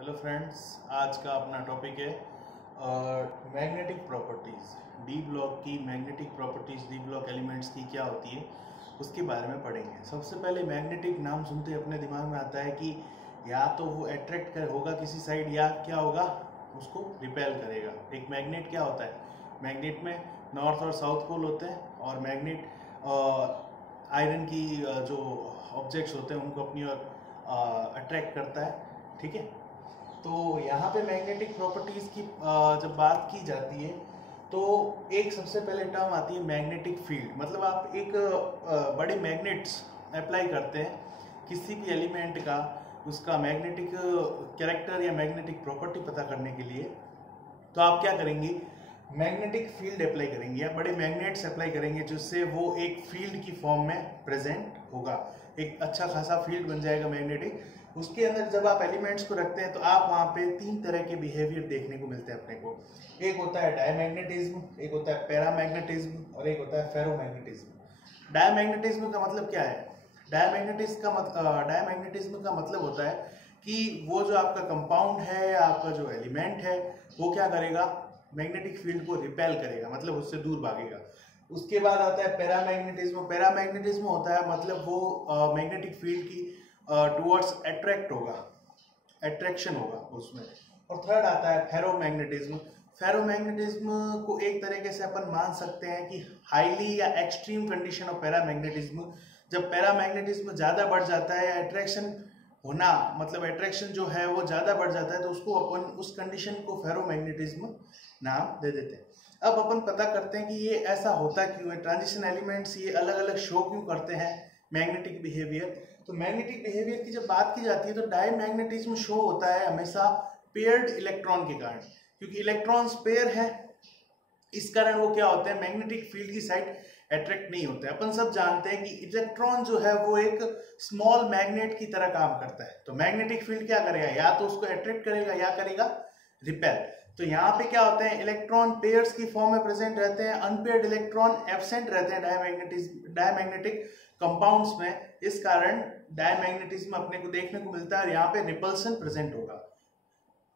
Hello friends, आज का अपना टॉपिक है मैग्नेटिक प्रॉपर्टीज़। डी ब्लॉक की magnetic properties, D block elements की क्या होती है उसके बारे में पढ़ेंगे। सबसे पहले मैग्नेटिक नाम सुनते अपने दिमाग में आता है कि या तो वो अट्रैक्ट कर होगा किसी साइड या क्या होगा, उसको रिपेल करेगा। एक मैग्नेट क्या होता है, मैग्नेट में नॉर्थ और साउथ पोल होते हैं और मैग्नेट आयरन की जो ऑब्जेक्ट्स होते हैं उनको अपनी ओर अट्रैक्ट करता है। ठीक है, तो यहाँ पे मैग्नेटिक प्रॉपर्टीज़ की जब बात की जाती है तो एक सबसे पहले टर्म आती है मैग्नेटिक फील्ड। मतलब आप एक बड़े मैग्नेट्स अप्लाई करते हैं किसी भी एलिमेंट का, उसका मैग्नेटिक कैरेक्टर या मैग्नेटिक प्रॉपर्टी पता करने के लिए, तो आप क्या करेंगे, मैग्नेटिक फील्ड अप्लाई करेंगे या बड़े मैग्नेट्स अप्लाई करेंगे जिससे वो एक फील्ड की फॉर्म में प्रेजेंट होगा। एक अच्छा खासा फील्ड बन जाएगा मैग्नेटिक। उसके अंदर जब आप एलिमेंट्स को रखते हैं तो आप वहाँ पे तीन तरह के बिहेवियर देखने को मिलते हैं अपने को। एक होता है डायमैग्नेटिज्म, एक होता है पैरामैग्नेटिज्म और एक होता है फेरोमैग्नेटिज्म। डायमैग्नेटिज्म का मतलब क्या है, डायमैग्नेटिज्म का मतलब होता है कि वो जो आपका कंपाउंड है या आपका जो एलिमेंट है वो क्या करेगा, मैग्नेटिक फील्ड को रिपेल करेगा, मतलब उससे दूर भागेगा। उसके बाद आता है पैरामैग्नेटिज्म। पैरामैग्नेटिज्म होता है मतलब वो मैग्नेटिक फील्ड की टुवर्ड्स अट्रैक्ट होगा, अट्रैक्शन होगा उसमें। और थर्ड आता है फेरोमैग्नेटिज्म। फेरोमैग्नेटिज्म को एक तरीके से अपन मान सकते हैं कि हाईली या एक्सट्रीम कंडीशन ऑफ पैरामैग्नेटिज्म। जब पैरामैग्नेटिज्म ज़्यादा बढ़ जाता है या अट्रैक्शन होना, मतलब अट्रैक्शन जो है वो ज़्यादा बढ़ जाता है, तो उसको अपन उस कंडीशन को फेरोमैग्नेटिज्म नाम दे देते हैं। अब अपन पता करते हैं कि ये ऐसा होता क्यों है, ट्रांजिशन एलिमेंट्स ये अलग अलग शो क्यों करते हैं मैग्नेटिक बिहेवियर। तो मैग्नेटिक बिहेवियर की जब बात की जाती है तो डायमैग्नेटिज्म शो होता है हमेशा पेयर्ड इलेक्ट्रॉन के कारण, क्योंकि इलेक्ट्रॉन्स पेयर है, इस कारण वो क्या होते हैं, मैग्नेटिक फील्ड की साइड अट्रैक्ट नहीं होते हैं। अपन सब जानते हैं कि इलेक्ट्रॉन जो है वो एक स्मॉल मैग्नेट की तरह काम करता है, तो मैग्नेटिक फील्ड क्या करेगा, या तो उसको अट्रैक्ट करेगा या करेगा रिपेल। तो यहाँ पे क्या होते हैं, इलेक्ट्रॉन पेयर्स की फॉर्म में प्रेजेंट रहते हैं, अनपेयर्ड इलेक्ट्रॉन एब्सेंट रहते हैं डायमैग्नेटिक कंपाउंड्स में। इस कारण डायमैग्नेटिज्म अपने को देखने को मिलता है और यहाँ पे रिपल्सन प्रेजेंट होगा।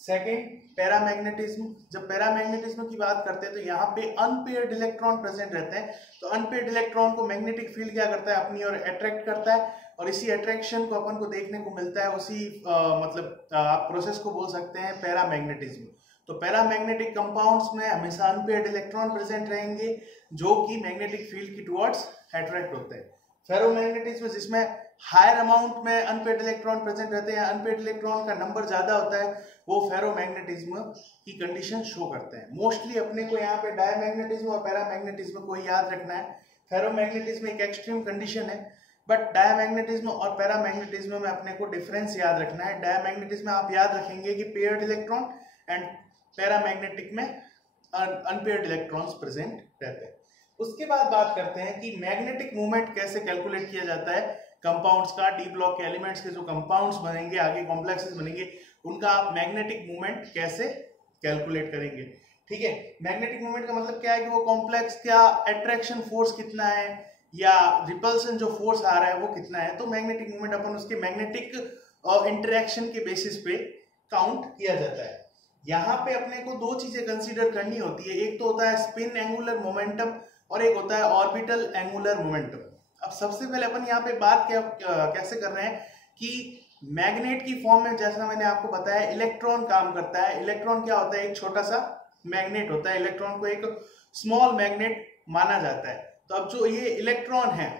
Second, paramagnetism. जब पैरामैग्नेटिज्म की बात करते हैं तो यहाँ पे अनपेयर्ड इलेक्ट्रॉन प्रेजेंट रहते हैं, तो अनपेयर्ड इलेक्ट्रॉन को मैग्नेटिक फील्ड क्या करता है, अपनी ओर अट्रैक्ट करता है, और इसी अट्रैक्शन को अपन को देखने को मिलता है, उसी आप प्रोसेस को बोल सकते हैं पैरामैग्नेटिज्म। तो पैरामैग्नेटिक कंपाउंड्स में हमेशा अनपेयर्ड इलेक्ट्रॉन प्रेजेंट रहेंगे जो कि मैग्नेटिक फील्ड की टुवर्ड्स अट्रैक्ट होते हैं। फेरोमैग्नेटिज्म जिसमें हायर अमाउंट में अनपेयर्ड इलेक्ट्रॉन प्रेजेंट रहते हैं, अनपेयर्ड इलेक्ट्रॉन का नंबर ज्यादा होता है, वो फेरोमैग्नेटिज्म की कंडीशन शो करते हैं। मोस्टली अपने को यहाँ पे डायमैग्नेटिज्म और पैरामैग्नेटिज्म को ही याद रखना है। फेरोमैग्नेटिज्म एक एक्सट्रीम कंडीशन है, बट डायमैग्नेटिज्म और पैरामैग्नेटिज्म में अपने को डिफरेंस याद रखना है। डायमैग्नेटिज्म में आप याद रखेंगे कि पेयर्ड इलेक्ट्रॉन एंड पैरामैग्नेटिक में अनपेयर्ड इलेक्ट्रॉन्स प्रेजेंट रहते हैं। उसके बाद बात करते हैं कि मैग्नेटिक मूवमेंट कैसे कैलकुलेट किया जाता है कंपाउंड्स का। डी ब्लॉक के एलिमेंट्स के जो कंपाउंड्स बनेंगे, आगे कॉम्प्लेक्सेस बनेंगे, उनका आप मैग्नेटिक मूवमेंट कैसे कैलकुलेट करेंगे। ठीक है, मैग्नेटिक मूवमेंट का मतलब क्या है कि वो कॉम्प्लेक्स क्या अट्रैक्शन फोर्स कितना है या रिपल्सन जो फोर्स आ रहा है वो कितना है। तो मैग्नेटिक मूवमेंट अपन उसके मैग्नेटिक इंटरेक्शन के बेसिस पे काउंट किया जाता है। यहाँ पे अपने को दो चीजें कंसीडर करनी होती है, एक तो होता है स्पिन एंगुलर मोमेंटम और एक होता है ऑर्बिटल एंगुलर मोमेंटम। अब सबसे पहले अपन यहाँ पे बात कैसे कर रहे हैं कि मैग्नेट की फॉर्म में, जैसा मैंने आपको बताया, इलेक्ट्रॉन काम करता है। इलेक्ट्रॉन क्या होता है, एक छोटा सा मैग्नेट होता है, इलेक्ट्रॉन को एक स्मॉल मैग्नेट माना जाता है। तो अब जो ये इलेक्ट्रॉन है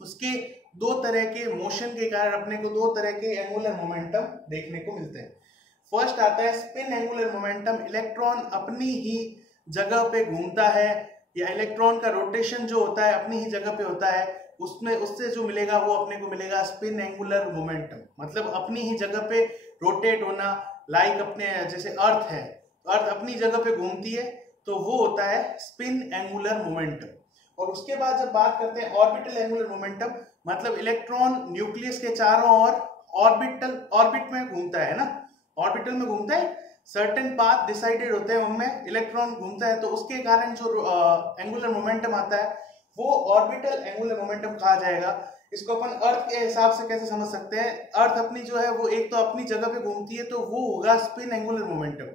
उसके दो तरह के मोशन के कारण अपने को दो तरह के एंगुलर मोमेंटम देखने को मिलते हैं। फर्स्ट आता है स्पिन एंगुलर मोमेंटम। इलेक्ट्रॉन अपनी ही जगह पे घूमता है, या इलेक्ट्रॉन का रोटेशन जो होता है अपनी ही जगह पे होता है, उसमें उससे जो मिलेगा वो अपने को मिलेगा स्पिन एंगुलर मोमेंटम। मतलब अपनी ही जगह पे रोटेट होना, लाइक अपने जैसे अर्थ है, अर्थ अपनी जगह पे घूमती है तो वो होता है स्पिन एंगुलर मोमेंटम। और उसके बाद जब बात करते हैं ऑर्बिटल एंगुलर मोमेंटम, मतलब इलेक्ट्रॉन न्यूक्लियस के चारों ओर ऑर्बिट में घूमता है ना, ऑर्बिटल में घूमता है, सर्टेन पाथ डिसाइडेड होते हैं उनमें इलेक्ट्रॉन घूमता है, तो उसके कारण जो एंगुलर मोमेंटम आता है वो ऑर्बिटल एंगुलर मोमेंटम कहा जाएगा। इसको अपन अर्थ के हिसाब से कैसे समझ सकते हैं, अर्थ अपनी जो है वो एक तो अपनी जगह पे घूमती है तो वो होगा स्पिन एंगुलर मोमेंटम,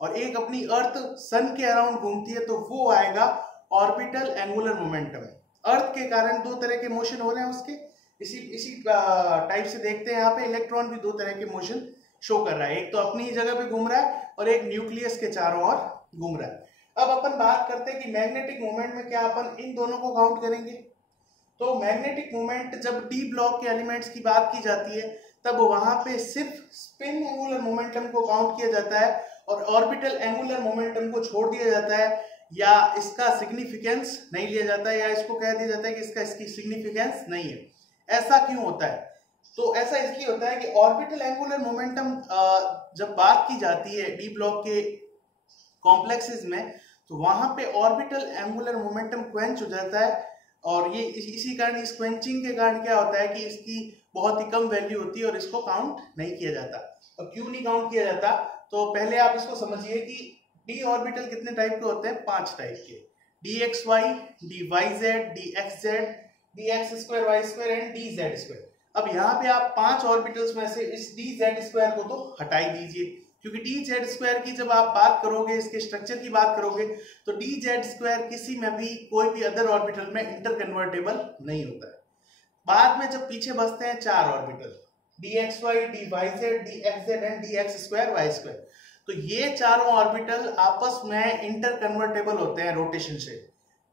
और एक अपनी अर्थ सन के अराउंड घूमती है तो वो आएगा ऑर्बिटल एंगुलर मोमेंटम। अर्थ के कारण दो तरह के मोशन हो रहे हैं उसके, इसी टाइप से देखते हैं यहाँ पे इलेक्ट्रॉन भी दो तरह के मोशन शो कर रहा है, एक तो अपनी ही जगह पे घूम रहा है और एक न्यूक्लियस के चारों ओर घूम रहा है। अब अपन बात करते हैं कि मैग्नेटिक मोमेंट में क्या अपन इन दोनों को काउंट करेंगे। तो मैग्नेटिक मोमेंट जब डी ब्लॉक के एलिमेंट्स की बात की जाती है तब वहां पे सिर्फ स्पिन एंगुलर मोमेंटम को काउंट किया जाता है और ऑर्बिटल एंगुलर मोमेंटम को छोड़ दिया जाता है, या इसका सिग्निफिकेंस नहीं लिया जाता है, या इसको कह दिया जाता है कि इसकी सिग्निफिकेंस नहीं है। ऐसा क्यों होता है? तो ऐसा इसलिए होता है कि ऑर्बिटल एंगुलर मोमेंटम जब बात की जाती है डी ब्लॉक के कॉम्प्लेक्सेस में तो वहां पे ऑर्बिटल एंगुलर मोमेंटम क्वेंच हो जाता है, और ये इसी कारण, इस क्वेंचिंग के कारण क्या होता है कि इसकी बहुत ही कम वैल्यू होती है और इसको काउंट नहीं किया जाता। और क्यों नहीं काउंट किया जाता? तो पहले आप इसको समझिए कि डी ऑर्बिटल कितने टाइप के होते हैं? 5 टाइप के, d x y, d y z, d x z, d x square y square and d z square. अब यहाँ पे आप 5 ऑर्बिटल्स में से इस डी जेड स्क्वायर को तो हटा ही दीजिए, क्योंकि डी जेड स्क्वायर की जब आप बात करोगे, इसके स्ट्रक्चर की बात करोगे, तो डी जेड स्क्वायर किसी में भी कोई भी अदर ऑर्बिटल में इंटर कन्वर्टेबल नहीं होता है। बाद में जब पीछे बचते हैं 4 orbital, d x y, d y z, d x z and d x square y square, तो ये चारों ऑर्बिटल आपस में इंटर कन्वर्टेबल होते हैं रोटेशन से,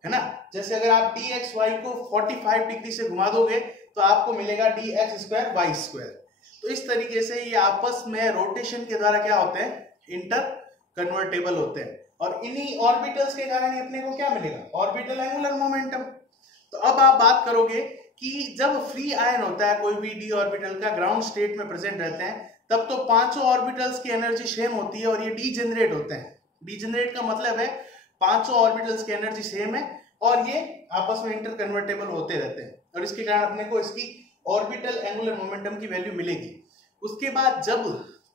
है ना। जैसे अगर आप डी एक्स वाई को 45 डिग्री से घुमा दोगे तो आपको मिलेगा d x square y square. तो इस तरीके से ये आपस में रोटेशन के द्वारा क्या होते हैं? इंटर कन्वर्टेबल होते हैं, और इन्हीं ऑर्बिटल्स के कारण अपने को क्या मिलेगा? Orbital angular momentum. तो अब आप बात करोगे कि जब फ्री आयन होता है कोई भी डी ऑर्बिटल का, ग्राउंड स्टेट में प्रेजेंट रहते हैं, तब तो 5 ऑर्बिटल्स की एनर्जी सेम होती है और ये डीजेनरेट होते हैं। डीजेनरेट का मतलब है 5 ऑर्बिटल्स की एनर्जी सेम है और ये आपस में इंटर कन्वर्टेबल होते रहते हैं, और इसके कारण अपने को इसकी ऑर्बिटल एंगुलर मोमेंटम की वैल्यू मिलेगी। उसके बाद जब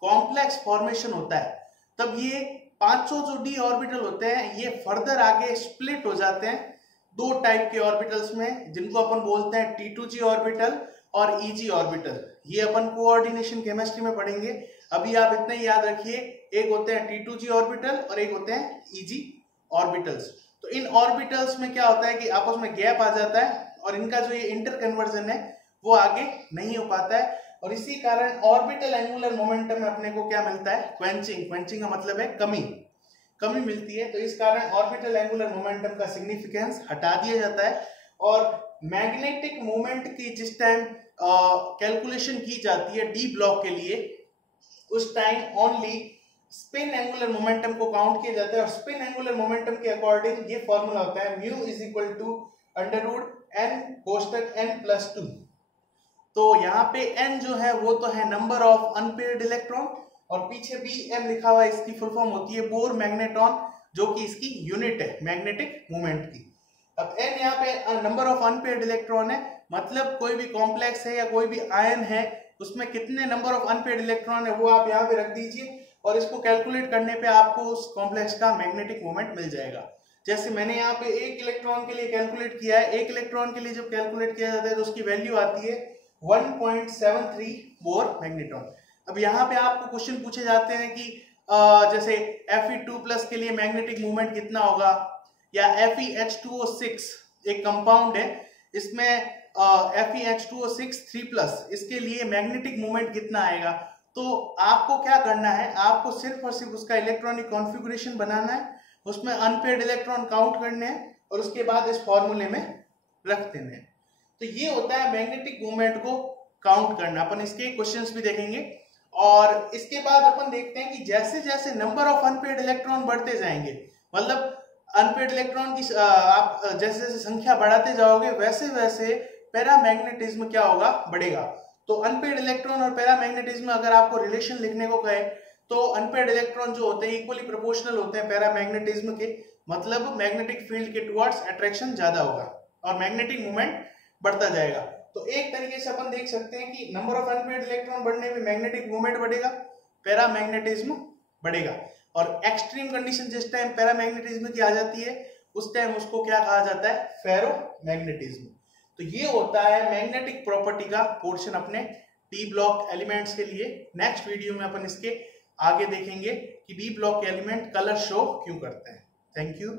कॉम्प्लेक्स फॉर्मेशन होता है तब ये 500 जो डी ऑर्बिटल होते हैं ये फर्दर आगे स्प्लिट हो जाते हैं 2 टाइप के ऑर्बिटल्स में, जिनको अपन बोलते हैं T2G ऑर्बिटल और EG ऑर्बिटल। ये अपन कोऑर्डिनेशन केमिस्ट्री में पढ़ेंगे। अभी आप इतना ही याद रखिए, एक होते हैं T2G ऑर्बिटल और एक होते हैं EG ऑर्बिटल्स। तो इन ऑर्बिटल्स में क्या होता है कि आपस में गैप आ जाता है और इनका जो ये इंटर कन्वर्जन है वो आगे नहीं हो पाता है, और इसी कारण ऑर्बिटल एंगुलर मोमेंटम में अपने को क्या मिलता है? क्वेंचिंग। क्वेंचिंग का मतलब है कमी मिलती है। तो इस कारण ऑर्बिटल एंगुलर मोमेंटम का सिग्निफिकेंस हटा दिया जाता है, और मैग्नेटिक मोमेंट की जिस टाइम कैलकुलेशन की जाती है डी ब्लॉक के लिए, उस time only spin angular momentum को काउंट किया जाता है, और स्पिन एंगुलर मोमेंटम के अकॉर्डिंग ये फॉर्मूला होता है mu is equal to √n कोष्टक n+2। तो यहाँ पे n जो है वो तो है नंबर ऑफ अनपेयर्ड इलेक्ट्रॉन, और पीछे भी m लिखा हुआ है, इसकी फुल फॉर्म होती है बोर मैग्नेटॉन, जो कि इसकी यूनिट है मैग्नेटिक मोमेंट की। अब n यहाँ पे नंबर ऑफ अनपेयर्ड इलेक्ट्रॉन है, मतलब कोई भी कॉम्प्लेक्स है या कोई भी आयन है उसमें कितने नंबर ऑफ अनपेयर्ड इलेक्ट्रॉन है वो आप यहाँ पे रख दीजिए, और इसको कैलकुलेट करने पे आपको उस कॉम्प्लेक्स का मैग्नेटिक मोमेंट मिल जाएगा। जैसे मैंने यहाँ पे 1 इलेक्ट्रॉन के लिए कैलकुलेट किया है, 1 इलेक्ट्रॉन के लिए जब कैलकुलेट किया जाता है तो उसकी वैल्यू आती है 1.73 बोर मैग्नेटॉन। अब यहाँ पे आपको क्वेश्चन पूछे जाते हैं कि जैसे Fe2+ के लिए मैग्नेटिक मूवमेंट कितना होगा, या FeH2O6 एक कंपाउंड है, इसमें FeH2O6 3+, इसके लिए मैग्नेटिक मूवमेंट कितना आएगा। तो आपको क्या करना है, आपको सिर्फ और सिर्फ उसका इलेक्ट्रॉनिक कॉन्फ़िगरेशन बनाना है, उसमें अनपेयर्ड इलेक्ट्रॉन काउंट करने हैं और उसके बाद इस फॉर्मूले में रख देने हैं। तो ये होता है मैग्नेटिक मूवमेंट को काउंट करना। अपन इसके क्वेश्चंस भी देखेंगे, और इसके बाद अपन देखते हैं कि जैसे जैसे नंबर ऑफ अनपेयर्ड इलेक्ट्रॉन बढ़ते जाएंगे, मतलब अनपेयर्ड इलेक्ट्रॉन की आप जैसे जैसे संख्या बढ़ाते जाओगे वैसे वैसे पैरामैग्नेटिज्म क्या होगा? बढ़ेगा। तो अनपेयर्ड इलेक्ट्रॉन और पैरामैग्नेटिज्म अगर आपको रिलेशन लिखने को कहे तो अनपेयर्ड इलेक्ट्रॉन जो होते हैं इक्वली प्रोपोर्शनल होते हैं पैरामैग्नेटिज्म के, मतलब मैग्नेटिक फील्ड के टुवर्ड्स अट्रैक्शन ज्यादा होगा और मैग्नेटिक मूवमेंट बढ़ता जाएगा। तो एक तरीके से अपन देख सकते हैं कि नंबर ऑफ अनपेयर्ड इलेक्ट्रॉन बढ़ने पे मैग्नेटिक मूवमेंट बढ़ेगा, पैरामैग्नेटिज्म बढ़ेगा, और एक्सट्रीम कंडीशन जिस टाइम पैरामैग्नेटिज्म की आ जाती है उस टाइम उसको क्या कहा जाता है? फेरोमैग्नेटिज्म। तो ये होता है मैग्नेटिक प्रॉपर्टी का पोर्शन अपने डी ब्लॉक एलिमेंट्स के लिए। नेक्स्ट वीडियो में अपन इसके आगे देखेंगे कि D block element colour show क्यों करते हैं। Thank you.